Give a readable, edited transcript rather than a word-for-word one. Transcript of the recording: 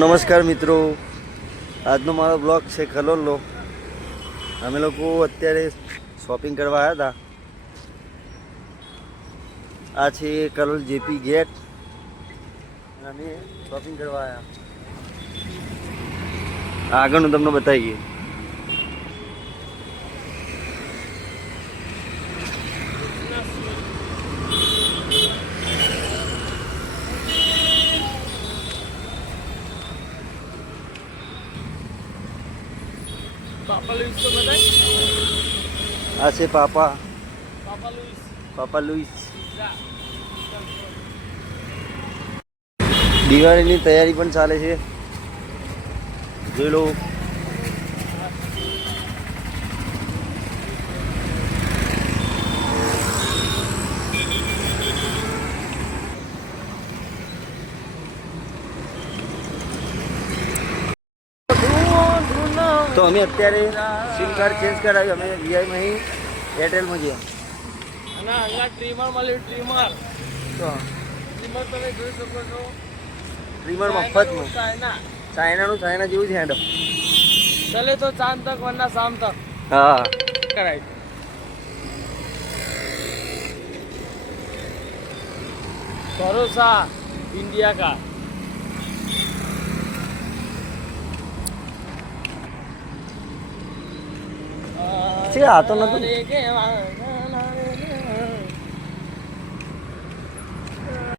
નમસ્કાર મિત્રો, આજનો મારો બ્લોગ છે કલોલનો. અમે લોકો અત્યારે શોપિંગ કરવા આવ્યા હતા. આ છે કલોલ જેપી ગેટ. અમે શોપિંગ કરવા આવ્યા. આગળનું તમને બતાવીએ. આ છે પાપા લુઈસ. દિવાળીની તૈયારી પણ ચાલે છે, જોઈ લો. તો અમે અત્યારે સિમ કાર્ડ ચેન્જ કરાવ્યું. અમે વીઆઈમાં અહીં એરટેલમાં ગયા અને અહીંયા ટ્રીમર મળ્યું. ટ્રીમર તમે જોઈ શકો છો. ટ્રીમર મફતનું ચાઇનાનું ચાઇના જેવું છે હેન્ડ. ચલે તો ચાંદ તક વરના શામ તક. હા કરાય. ભરોસા इंडिया का. છે આ તો નથી.